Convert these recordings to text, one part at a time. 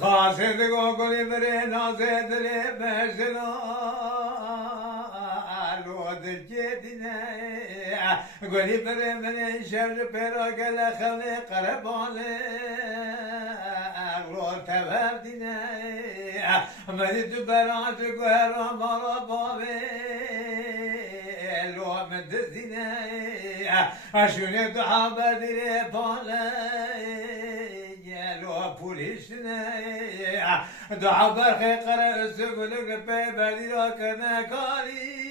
خاصد گوگلی بره نازد لی بشنا لود جدینه گلی بره من شرج پیرا گل خونه قربانه اغلال تبردینه مدی تو برانت گوهرا مارا بابه لو مدزینه اشونه تو حابر دیره پانه پولیسنه دعا برخی قرار سگلق پی بدی را کنه کاری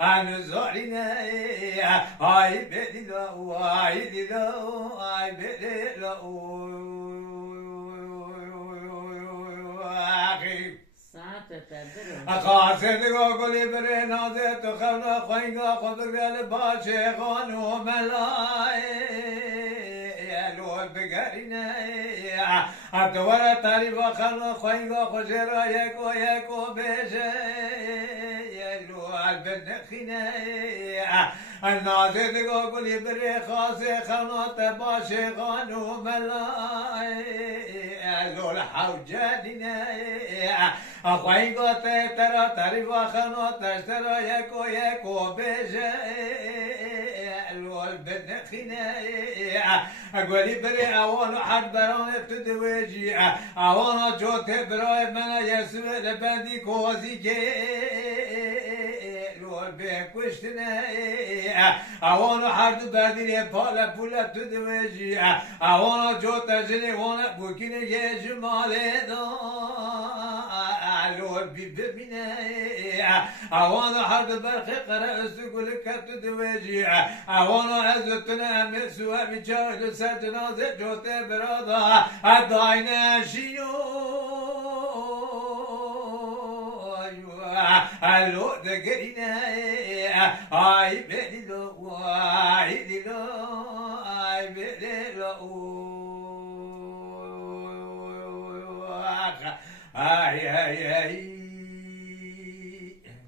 انزارینه آی بدی لا آی دیلا آی بدی لا خاصد گوگلی بره نازه تو خبر خوینگا خود گل باشه خانو ملای لول بگرینه دوباره تعریف خانو خوینگا خوش را یکو بشه لول بنخینه نازه گوگلی بره خاصه خانو تباشه خانو ملای لول حوجدینه خواهی گوته ترا تعریف خانو تشترا یکو بشه لول بنخینه گولی بری اوانو حد برانه تدویجی اوانو جوته برای من یسوه لبندی کوزی که لول بکشتنه اوانو حد بردیره پالا پولا تدویجی اوانو جوته جنی وانا بوکینه یه جماله لول ببینه اوانو حد برخی قرار سگل کت دویجی اوانو عزتونه امیر سوه بیچار سر جنازه جوته برادا داینه شینو الو دگرینه آی بدیلو آی دیلو آی بدیلو ay, ay, ay.